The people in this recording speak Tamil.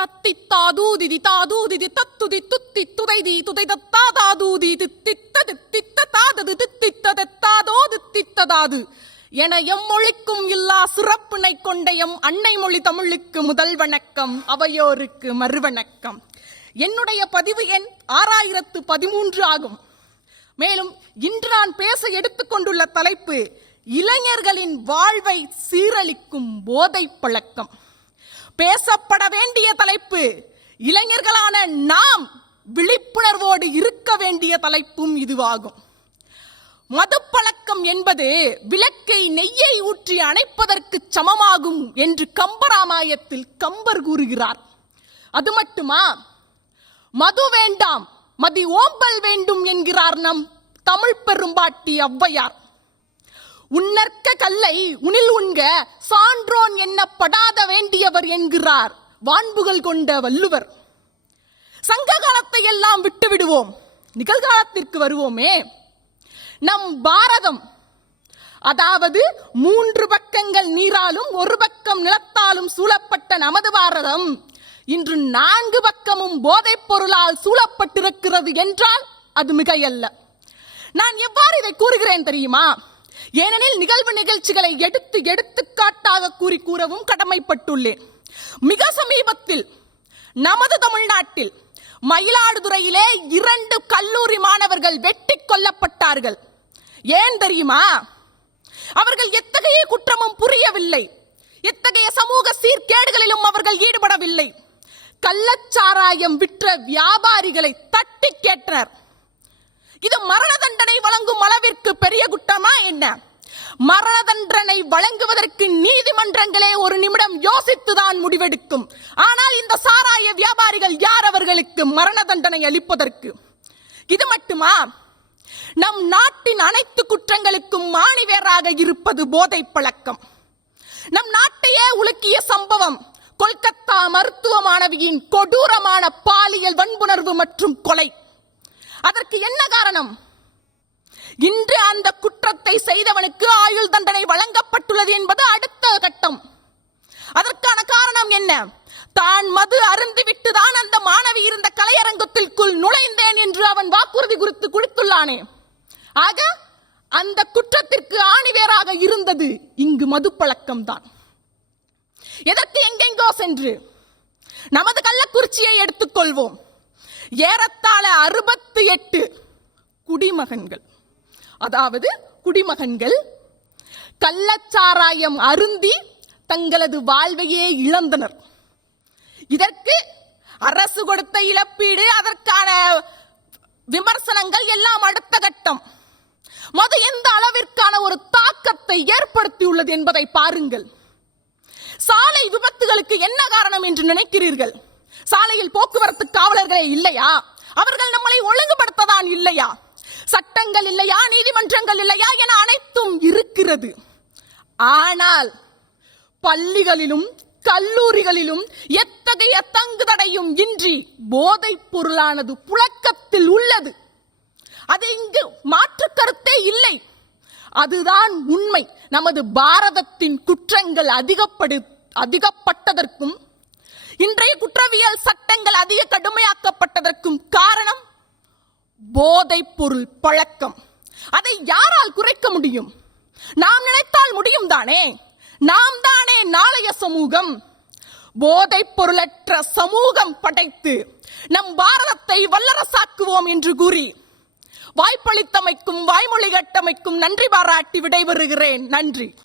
தத்தி தாதூதி தாதூதி தத்துதி துத்தி துதைதி துதை தாதூதி தித்தது தித்த தாதது தித்தத தாதோது தித்ததாது என எம்மொழிக்கும் இல்லா சிறப்பினை கொண்ட எம் அன்னை மொழி தமிழுக்கு முதல் வணக்கம் அவையோருக்கு மறுவணக்கம். என்னுடைய பதிவு எண் ஆறாயிரத்து பதிமூன்று ஆகும். மேலும் இன்று நான் பேச எடுத்துக்கொண்டுள்ள தலைப்பு இளைஞர்களின் வாழ்வை சீரழிக்கும் போதை பழக்கம். பேசப்பட வேண்டிய தலைப்பு. இளைஞர்களான நாம் விழிப்புணர்வோடு இருக்க வேண்டிய தலைப்பும் இதுவாகும். மதுப்பழக்கம் என்பது விளக்கை நெய்யை ஊற்றி அணைப்பதற்கு சமமாகும் என்று கம்பராமாயத்தில் கம்பர் கூறுகிறார். அது மட்டுமா? மது வேண்டாம் மதி ஓம்பல் வேண்டும் என்கிறார் நம் தமிழ் பெரும்பாட்டி ஔவையார். உன்னற்க கல்லை உனில் உண்க சான்றோன் எண்ணப்படாத வேண்டியவர் என்கிறார். வான்புகள் கொண்ட வள்ளுவர். சங்க காலத்தை எல்லாம் விட்டு விடுவோம் நிகழ்காலத்திற்கு வருவோமே. நம் பாரதம் அதாவது மூன்று பக்கங்கள் நீராலும் ஒரு பக்கம் நிலத்தாலும் சூழப்பட்ட நமது பாரதம் இன்று நான்கு பக்கமும் போதைப் பொருளால் சூழப்பட்டிருக்கிறது என்றால் அது மிகையல்ல. நான் எவ்வாறு இதை கூறுகிறேன் தெரியுமா? ஏனெனில் நிகழ்வு நிகழ்ச்சிகளை எடுத்து எடுத்துக்காட்டாக கூறி கூறவும் கடமைப்பட்டுள்ளேன். மிக சமீபத்தில் நமது தமிழ்நாட்டில் மயிலாடுதுறையிலே இரண்டு கல்லூரி மாணவர்கள் வெட்டி கொல்லப்பட்டார்கள். ஏன் தெரியுமா? அவர்கள் எத்தகைய குற்றமும் புரியவில்லை. எத்தகைய சமூக சீர்கேடுகளிலும் அவர்கள் ஈடுபடவில்லை. கள்ளச்சாராயம் விற்ற வியாபாரிகளை தட்டி கேட்டனர். இது மரண தண்டனை வழங்கும் அளவிற்கு பெரிய குற்றமா என்ன? மரண தண்டனை வழங்குவதற்கு நீதிமன்றங்களே ஒரு நிமிடம் யோசித்துதான் முடிவெடுக்கும். ஆனால் இந்த சாராய வியாபாரிகள் யார் அவர்களுக்கு மரண தண்டனை அளிப்பதற்கு? இது மட்டுமா? நம் நாட்டின் அனைத்து குற்றங்களுக்கும் மாணிவேராக இருப்பது போதை பழக்கம். நம் நாட்டையே உலுக்கிய சம்பவம் கொல்கத்தா மருத்துவ மாணவியின் கொடூரமான பாலியல் வன்புணர்வு மற்றும் கொலை. அதற்கு என்ன காரணம்? இன்று அந்த குற்றத்தை செய்தவனுக்கு ஆயுள் தண்டனை வழங்கப்பட்டுள்ளது என்பது அடுத்த கட்டம். அதற்கான காரணம் என்ன? தான் மது அருந்துவிட்டு தான் அந்த மாணவி இருந்த கலையரங்கத்திற்குள் நுழைந்தேன் என்று அவன் வாக்குறுதி குறித்து கொடுத்துள்ளானே. ஆக அந்த குற்றத்திற்கு ஆணிவேராக இருந்தது இங்கு மது பழக்கம் தான் எதற்கு எங்கெங்கோ சென்று நமது கள்ளக்குறிச்சியை எடுத்துக்கொள்வோம். ஏறத்தாழ அறுபத்தி எட்டு குடிமகன்கள். அதாவது குடிமகன்கள் கள்ளச்சாராயம் அருந்தி தங்களது வாழ்வையே இழந்தனர். இதற்கு அரசு கொடுத்த இழப்பீடு அதற்கான விமர்சனங்கள் எல்லாம் அடுத்த கட்டம். மது எந்த அளவிற்கான ஒரு தாக்கத்தை ஏற்படுத்தியுள்ளது என்பதை பாருங்கள். சாலை விபத்துகளுக்கு என்ன காரணம் என்று நினைக்கிறீர்கள்? சாலையில் போக்குவரத்து காவலர்களே இல்லையா? அவர்கள் நம்மளை ஒழுங்குபடுத்ததான் இல்லையா? சட்டங்கள் இல்லையா நீதிமன்றங்கள் இல்லையா என அனைத்தும் இருக்கிறது. ஆனால் பள்ளிகளிலும் கல்லூரிகளிலும் எத்தகைய தங்கு தடையும் இன்றி போதைப் பொருளானது புழக்கத்தில் உள்ளது. அது இங்கு மாற்று கருத்தே இல்லை. அதுதான் உண்மை. நமது பாரதத்தின் குற்றங்கள் அதிகப்படு அதிகப்பட்டதற்கும் இன்றைய குற்றவியல் சட்டங்கள் அதிக கடுமையாக்கப்பட்டதற்கும் காரணம் போதைப் பொருள் பழக்கம். அதை யாரால் குறைக்க முடியும்? நாம் நினைத்தால் முடியும் தானே? நாம் தானே நாளைய சமூகம். போதைப் பொருளற்ற சமூகம் படைத்து நம் பாரதத்தை வல்லரசாக்குவோம் என்று கூறி வாய்ப்பளித்தமைக்கும் வாய்மொழி கட்டமைக்கும் நன்றி பாராட்டி விடைபெறுகிறேன். நன்றி.